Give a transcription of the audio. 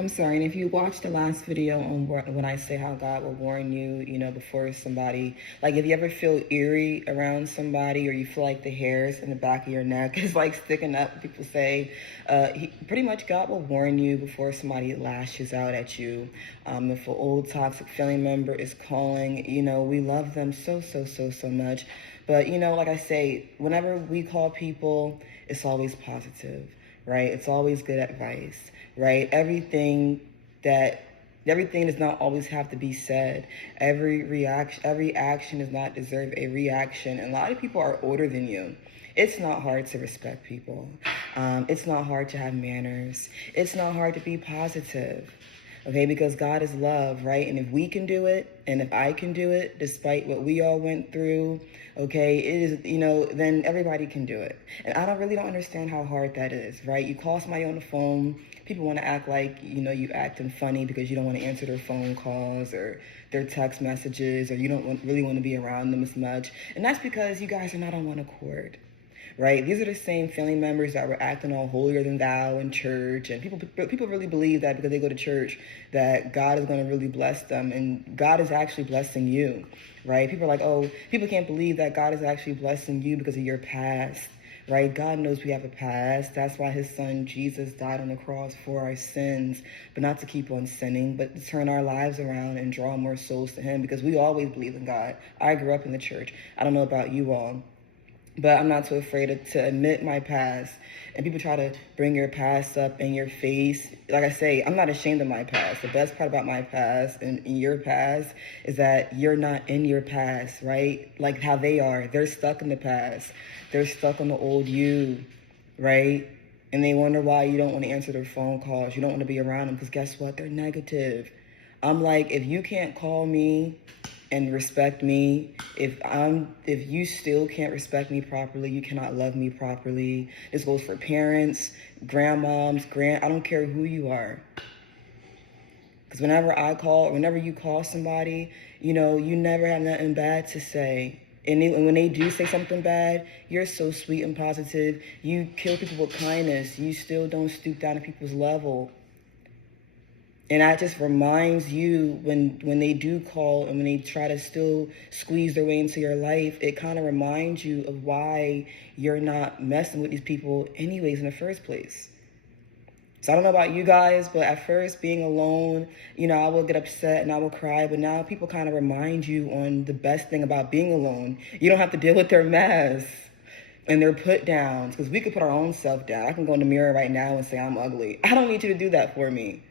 I'm sorry, and if you watched the last video on when I say how God will warn you, before somebody, like if you ever feel eerie around somebody or you feel like the hairs in the back of your neck is like sticking up, people say, pretty much God will warn you before somebody lashes out at you. If an old toxic family member is calling, we love them so much. But, like I say, whenever we call people, it's always positive, right? It's always good advice, right? Everything does not always have to be said. Every action does not deserve a reaction. And a lot of people are older than you. It's not hard to respect people. It's not hard to have manners. It's not hard to be positive. Okay, because God is love, right? And if we can do it, and if I can do it, despite what we all went through, okay, it is, then everybody can do it. And I don't understand how hard that is, right? You call somebody on the phone, people want to act like, you acting funny because you don't want to answer their phone calls or their text messages, or you don't really want to be around them as much. And that's because you guys are not on one accord. Right? These are the same family members that were acting all holier than thou in church, and people really believe that because they go to church that God is going to really bless them, and God is actually blessing you, right? People are like, oh, people can't believe that God is actually blessing you because of your past, right? God knows we have a past. That's why his son Jesus died on the cross for our sins, but not to keep on sinning, but to turn our lives around and draw more souls to him, because we always believe in God. I grew up in the church. I don't know about you all, but I'm not too afraid to admit my past. And people try to bring your past up in your face. Like I say, I'm not ashamed of my past. The best part about my past and your past is that you're not in your past, right? Like how they are. They're stuck in the past. They're stuck on the old you, right? And they wonder why you don't want to answer their phone calls. You don't want to be around them because guess what? They're negative. I'm like, if you can't call me and respect me, if you still can't respect me properly, you cannot love me properly. This goes for parents, grandmoms, I don't care who you are. Because whenever you call somebody, you never have nothing bad to say. And when they do say something bad, you're so sweet and positive. You kill people with kindness. You still don't stoop down to people's level. And that just reminds you when they do call and when they try to still squeeze their way into your life, it kind of reminds you of why you're not messing with these people anyways in the first place. So I don't know about you guys, but at first being alone, I will get upset and I will cry. But now people kind of remind you on the best thing about being alone. You don't have to deal with their mess and their put downs, because we could put our own self down. I can go in the mirror right now and say I'm ugly. I don't need you to do that for me.